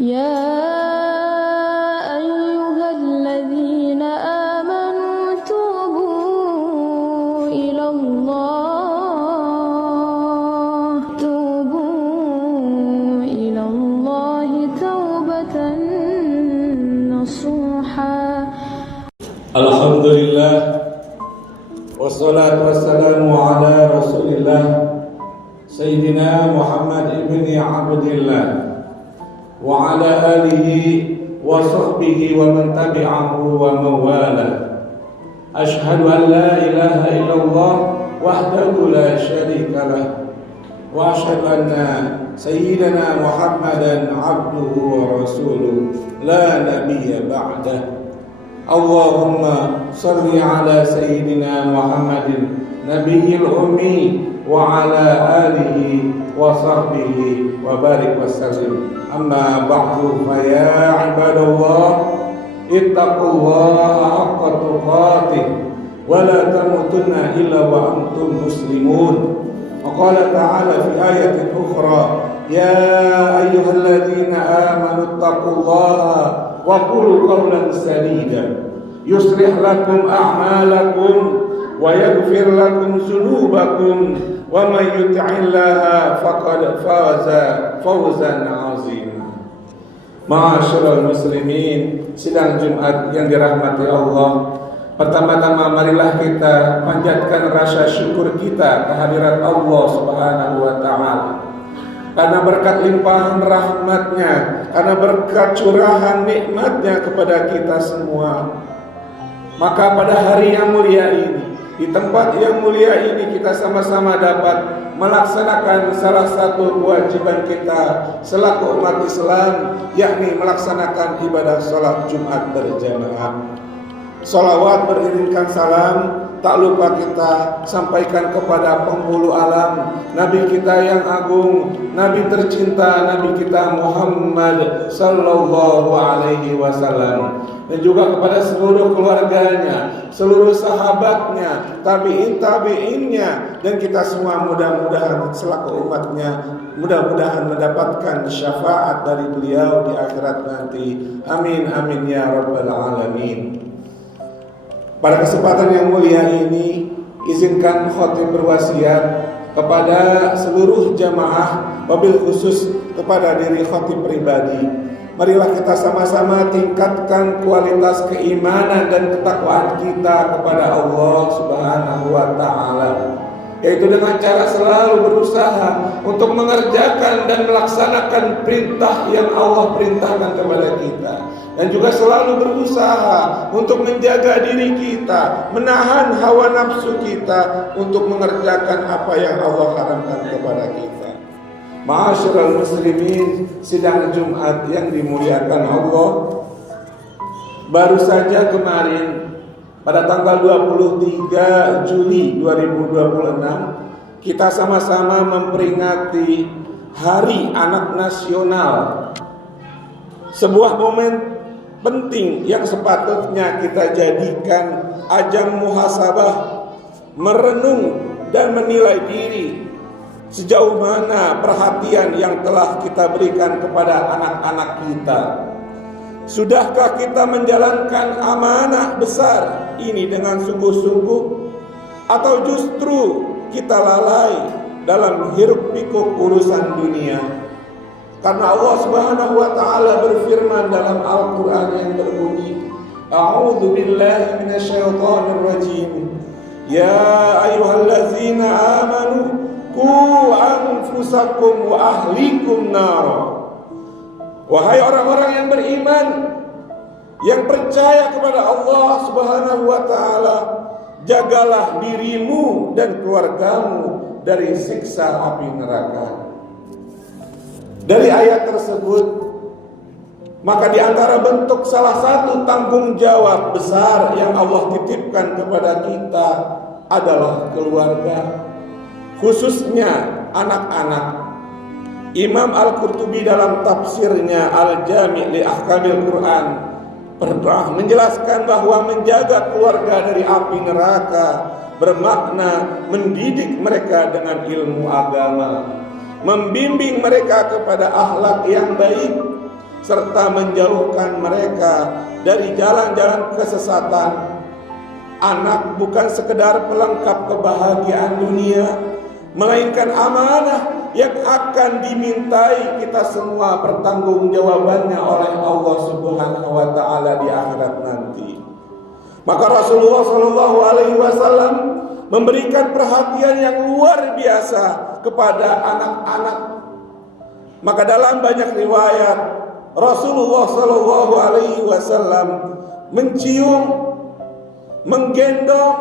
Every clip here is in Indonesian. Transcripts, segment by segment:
يا أيها الذين آمنوا توبوا إلى الله توبة نصوحا. Alhamdulillah, wassalatu wassalamu ala rasulillah Sayyidina Muhammad ibni Abdillah wa ala alihi wa sahbihi wa man tabi'ahu wa mawala. Ashhadu an la ilaha illallah wahdahu la syarika lah wa ashhadu anna Sayyidina Muhammadan abduhu wa rasuluh la nabiyya ba'dah. Allahumma salli ala Sayyidina Muhammadin Nabiyil Ummi wa ala alihi wa sahbihi wa barik wa sallim. Amma ba'du, fa ya ibadallah ittaqullaha haqqa tuqatih wa la tamutunna illa wa antum muslimun. Wa qala ta'ala fi ayatin ukhra, ya ayyuhalladzina amanu ittaqullaha wa qulu qawlan sadida yuslih lakum a'malakum wa yaghfir lakum dzunubakum wa may yuti'illaha faqad faza fawzan 'azima. Ma'asyiral muslimin, sidang Jumat yang dirahmati Allah, pertama-tama marilah kita panjatkan rasa syukur kita kehadirat Allah Subhanahu wa taala. Karena berkat limpahan rahmatnya, karena berkat curahan nikmatnya kepada kita semua, maka pada hari yang mulia ini, di tempat yang mulia ini, kita sama-sama dapat melaksanakan salah satu kewajiban kita selaku umat Islam, yakni melaksanakan ibadah sholat Jumat berjamaah. Sholawat beriringkan salam tak lupa kita sampaikan kepada penghulu alam, Nabi kita yang agung, Nabi tercinta, Nabi kita Muhammad sallallahu alaihi wasallam, dan juga kepada seluruh keluarganya, seluruh sahabatnya, tabi'innya, dan kita semua mudah-mudahan selaku umatnya, mudah-mudahan mendapatkan syafaat dari beliau di akhirat nanti. Amin amin ya rabbal alamin. Pada kesempatan yang mulia ini, izinkan khotib berwasiat kepada seluruh jamaah, wabil khusus kepada diri khotib pribadi. Marilah kita sama-sama tingkatkan kualitas keimanan dan ketakwaan kita kepada Allah Subhanahu wa taala, yaitu dengan cara selalu berusaha untuk mengerjakan dan melaksanakan perintah yang Allah perintahkan kepada kita, dan juga selalu berusaha untuk menjaga diri kita, menahan hawa nafsu kita untuk mengerjakan apa yang Allah haramkan kepada kita. Ma'asyiral muslimin, sidang Jumat yang dimuliakan Allah, baru saja kemarin pada tanggal 23 Juli 2026 kita sama-sama memperingati Hari Anak Nasional, sebuah momen penting yang sepatutnya kita jadikan ajang muhasabah, merenung dan menilai diri sejauh mana perhatian yang telah kita berikan kepada anak-anak kita. Sudahkah kita menjalankan amanah besar ini dengan sungguh-sungguh, atau justru kita lalai dalam hiruk pikuk urusan dunia? Karena Allah Subhanahu wa taala berfirman dalam Al-Qur'an yang berbunyi, A'udzu billahi minasyaitonir rajim. Ya ayyuhallazina amanu qu anfusakum wa ahlikum nar. Wahai orang-orang yang beriman, yang percaya kepada Allah Subhanahu wa taala, jagalah dirimu dan keluargamu dari siksa api neraka. Dari ayat tersebut, maka di antara bentuk salah satu tanggung jawab besar yang Allah titipkan kepada kita adalah keluarga, khususnya anak-anak. Imam Al-Qurtubi dalam tafsirnya Al-Jami' li Ahkamil Quran pernah menjelaskan bahwa menjaga keluarga dari api neraka bermakna mendidik mereka dengan ilmu agama, membimbing mereka kepada akhlak yang baik, serta menjauhkan mereka dari jalan-jalan kesesatan. Anak bukan sekedar pelengkap kebahagiaan dunia, melainkan amanah yang akan dimintai kita semua pertanggungjawabannya oleh Allah Subhanahu wa taala di akhirat nanti. Maka Rasulullah sallallahu alaihi wasallam memberikan perhatian yang luar biasa kepada anak-anak. Maka dalam banyak riwayat Rasulullah sallallahu alaihi wasallam mencium, menggendong,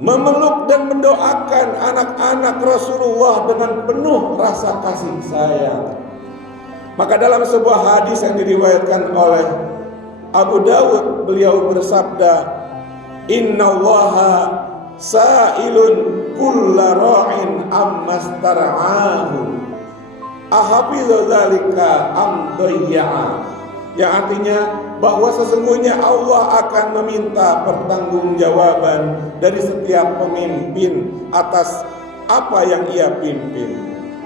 memeluk dan mendoakan anak-anak Rasulullah dengan penuh rasa kasih sayang. Maka dalam sebuah hadis yang diriwayatkan oleh Abu Dawud, beliau bersabda, "Innallaha sa'ilun kulla ra'in ammastar'ahu ahafizu dzalika am dayya'a." Yang artinya bahwa sesungguhnya Allah akan meminta pertanggungjawaban dari setiap pemimpin atas apa yang ia pimpin.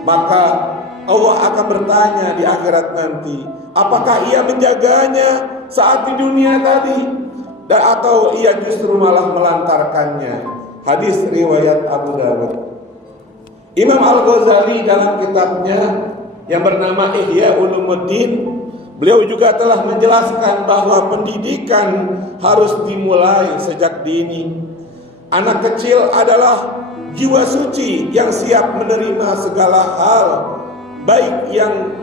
Maka Allah akan bertanya di akhirat nanti, apakah ia menjaganya saat di dunia tadi, dan atau ia justru malah melantarkannya. Hadis riwayat Abu Dawud. Imam Al-Ghazali dalam kitabnya yang bernama Ihya Ulumuddin, beliau juga telah menjelaskan bahwa pendidikan harus dimulai sejak dini. Anak kecil adalah jiwa suci yang siap menerima segala hal, baik yang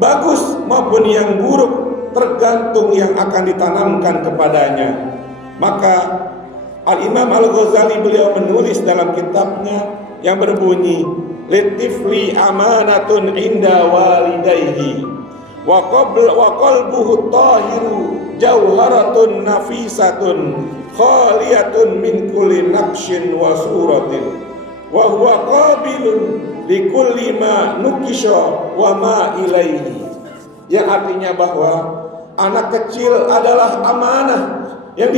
bagus maupun yang buruk, tergantung yang akan ditanamkan kepadanya. Maka Al-Imam Al-Ghazali beliau menulis dalam kitabnya yang berbunyi, "Litifli amanatun inda walidayhi wa qalbuhu tahiru jauharatun nafisatun khaliyatun min kulli naqshin wa suratin wa huwa qabilun likulli ma nukisha wa ma ilaihi." Yang artinya bahwa anak kecil adalah amanah yang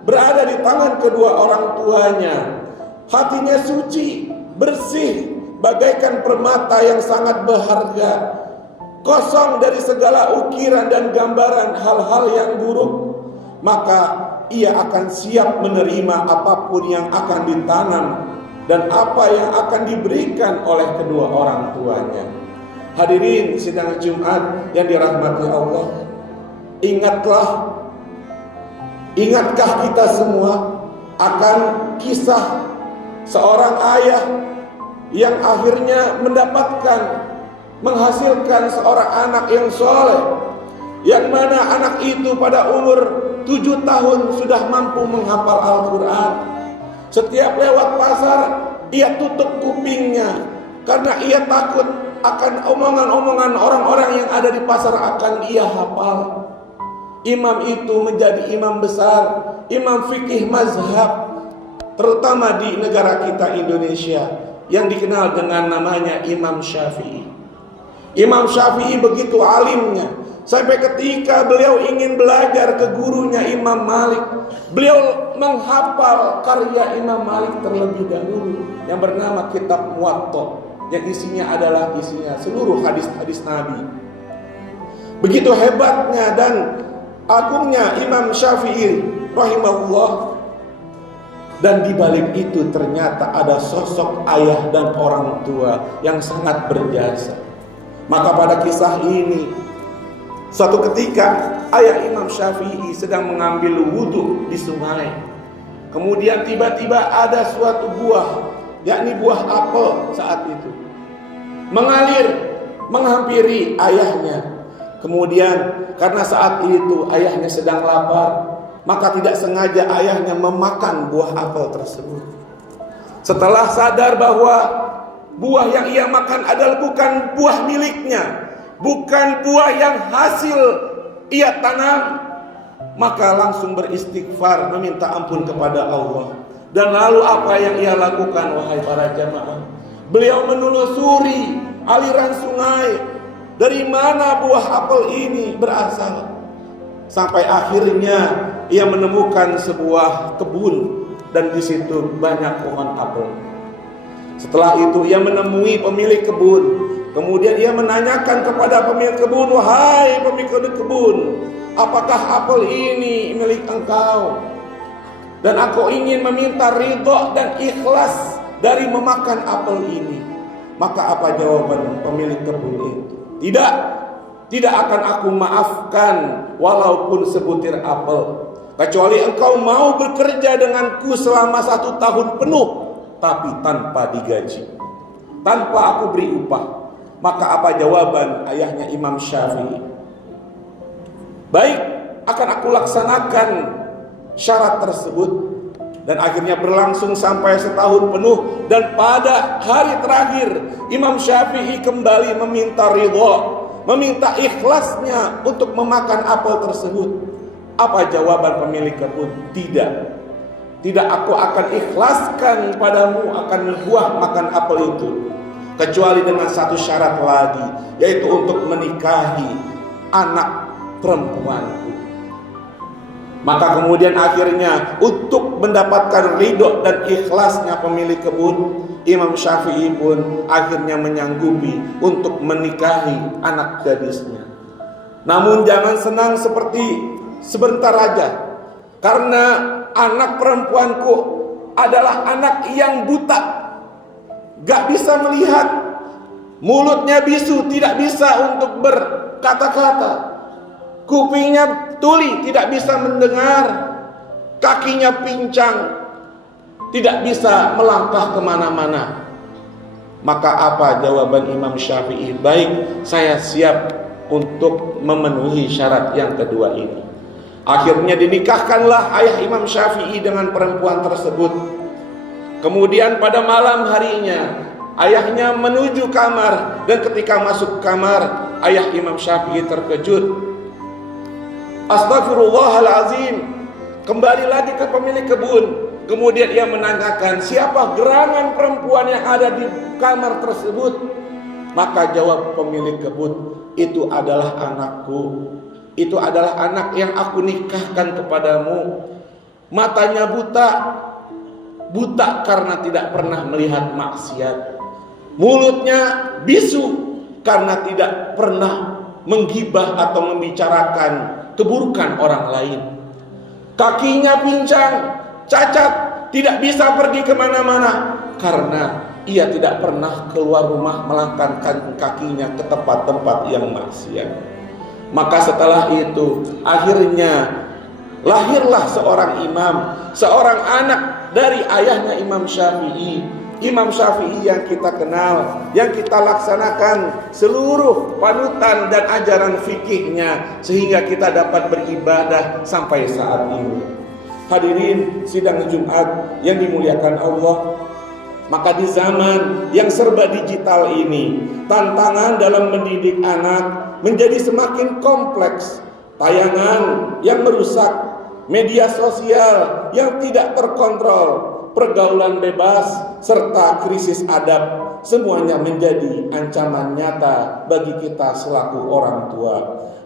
berada di tangan kedua orang tuanya. Hatinya suci, bersih, bagaikan permata yang sangat berharga, kosong dari segala ukiran dan gambaran hal-hal yang buruk. Maka ia akan siap menerima apapun yang akan ditanam dan apa yang akan diberikan oleh kedua orang tuanya. Hadirin sidang Jumat yang dirahmati Allah, ingatkah kita semua akan kisah seorang ayah yang akhirnya menghasilkan seorang anak yang soleh, yang mana anak itu pada umur 7 tahun sudah mampu menghafal Al-Quran. Setiap lewat pasar ia tutup kupingnya karena ia takut akan omongan-omongan orang-orang yang ada di pasar akan ia hafal. Imam itu menjadi imam besar, imam fikih mazhab, terutama di negara kita Indonesia, yang dikenal dengan namanya Imam Syafi'i. Imam Syafi'i begitu alimnya, sampai ketika beliau ingin belajar ke gurunya Imam Malik, beliau menghafal karya Imam Malik terlebih dahulu yang bernama Kitab Muwatta, yang isinya adalah seluruh hadis-hadis Nabi. Begitu hebatnya dan agungnya Imam Syafi'i rahimahullah. Dan di balik itu ternyata ada sosok ayah dan orang tua yang sangat berjasa. Maka pada kisah ini, suatu ketika ayah Imam Syafi'i sedang mengambil wudhu di sungai. Kemudian tiba-tiba ada suatu buah, yakni buah apel saat itu, mengalir menghampiri ayahnya. Kemudian karena saat itu ayahnya sedang lapar, maka tidak sengaja ayahnya memakan buah apel tersebut. Setelah sadar bahwa buah yang ia makan adalah bukan buah miliknya, bukan buah yang hasil ia tanam, maka langsung beristighfar meminta ampun kepada Allah. Dan lalu apa yang ia lakukan, wahai para jamaah? Beliau menelusuri aliran sungai, dari mana buah apel ini berasal. Sampai akhirnya ia menemukan sebuah kebun dan di situ banyak pohon apel. Setelah itu ia menemui pemilik kebun. Kemudian ia menanyakan kepada pemilik kebun, "Wahai pemilik kebun, apakah apel ini milik engkau? Dan aku ingin meminta ridho dan ikhlas dari memakan apel ini." Maka apa jawaban pemilik kebun itu? Tidak akan aku maafkan walaupun sebutir apel, kecuali engkau mau bekerja denganku selama 1 tahun penuh, tapi tanpa digaji, tanpa aku beri upah. Maka apa jawaban ayahnya Imam Syafi'i? "Baik, akan aku laksanakan syarat tersebut." Dan akhirnya berlangsung sampai 1 tahun penuh. Dan pada hari terakhir Imam Syafi'i kembali meminta ridho, meminta ikhlasnya untuk memakan apel tersebut. Apa jawaban pemilik kebun? Tidak aku akan ikhlaskan padamu akan buah makan apel itu, kecuali dengan satu syarat lagi, yaitu untuk menikahi anak perempuanku. Maka kemudian akhirnya untuk mendapatkan ridho dan ikhlasnya pemilik kebun, Imam Syafi'i pun akhirnya menyanggupi untuk menikahi anak gadisnya. Namun jangan senang seperti sebentar aja, karena anak perempuanku adalah anak yang buta, gak bisa melihat, mulutnya bisu, tidak bisa untuk berkata-kata, kupingnya tuli, tidak bisa mendengar, kakinya pincang, tidak bisa melangkah kemana-mana. Maka apa jawaban Imam Syafi'i? "Baik, saya siap untuk memenuhi syarat yang kedua ini." Akhirnya dinikahkanlah ayah Imam Syafi'i dengan perempuan tersebut. Kemudian pada malam harinya ayahnya menuju kamar, dan ketika masuk kamar ayah Imam Syafi'i terkejut. Astagfirullahalazim, kembali lagi ke pemilik kebun. Kemudian ia menanyakan, "Siapa gerangan perempuan yang ada di kamar tersebut?" Maka jawab pemilik kebun, "Itu adalah anakku. Itu adalah anak yang aku nikahkan kepadamu. Matanya buta karena tidak pernah melihat maksiat. Mulutnya bisu karena tidak pernah menggibah atau membicarakan keburukan orang lain. Kakinya pincang, cacat, tidak bisa pergi kemana-mana karena ia tidak pernah keluar rumah melangkahkan kakinya ke tempat-tempat yang maksiat." Maka setelah itu akhirnya lahirlah seorang imam, seorang anak dari ayahnya Imam Syafi'i. Imam Syafi'i yang kita kenal, yang kita laksanakan seluruh panutan dan ajaran fikihnya, sehingga kita dapat beribadah sampai saat ini. Hadirin sidang Jumat yang dimuliakan Allah, maka di zaman yang serba digital ini, tantangan dalam mendidik anak menjadi semakin kompleks. Tayangan yang merusak, media sosial yang tidak terkontrol, pergaulan bebas, serta krisis adab, semuanya menjadi ancaman nyata bagi kita selaku orang tua.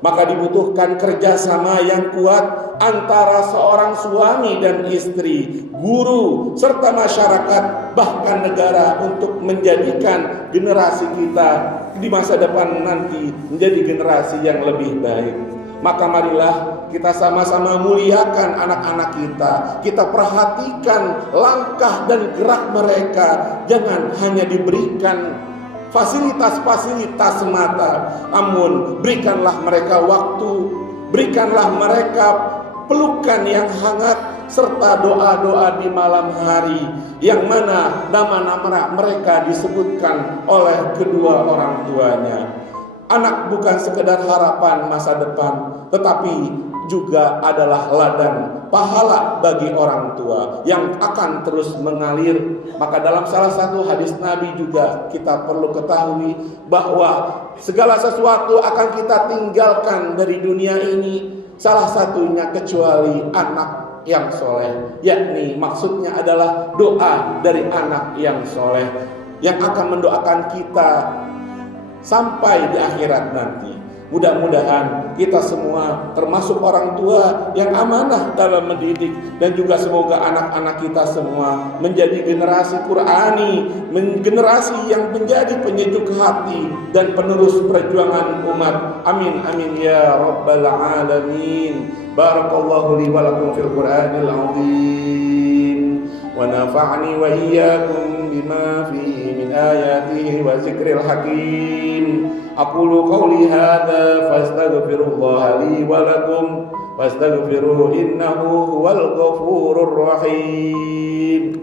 Maka dibutuhkan kerjasama yang kuat antara seorang suami dan istri, guru, serta masyarakat, bahkan negara, untuk menjadikan generasi kita di masa depan nanti menjadi generasi yang lebih baik. Maka marilah kita sama-sama muliakan anak-anak kita. Kita perhatikan langkah dan gerak mereka. Jangan hanya diberikan fasilitas-fasilitas semata, namun berikanlah mereka waktu, berikanlah mereka pelukan yang hangat, serta doa-doa di malam hari, yang mana nama-nama mereka disebutkan oleh kedua orang tuanya. Anak bukan sekedar harapan masa depan, tetapi juga adalah ladang pahala bagi orang tua yang akan terus mengalir. Maka dalam salah satu hadis Nabi juga kita perlu ketahui bahwa segala sesuatu akan kita tinggalkan dari dunia ini, salah satunya kecuali anak yang soleh, yakni maksudnya adalah doa dari anak yang soleh yang akan mendoakan kita sampai di akhirat nanti. Mudah-mudahan kita semua termasuk orang tua yang amanah dalam mendidik, dan juga semoga anak-anak kita semua menjadi generasi Qur'ani, generasi yang menjadi penyejuk hati dan penerus perjuangan umat. Amin amin ya rabbal alamin. Barakallahu li wa lakum fil Qur'anil azim wa nafa'ni wa iyyakum bima fihi min ayatihi wa zikril hakim. Aqulu qawli hadza fastaghfirullaha li wa lakum fastaghfiruhu innahu huwal ghafurur rahim.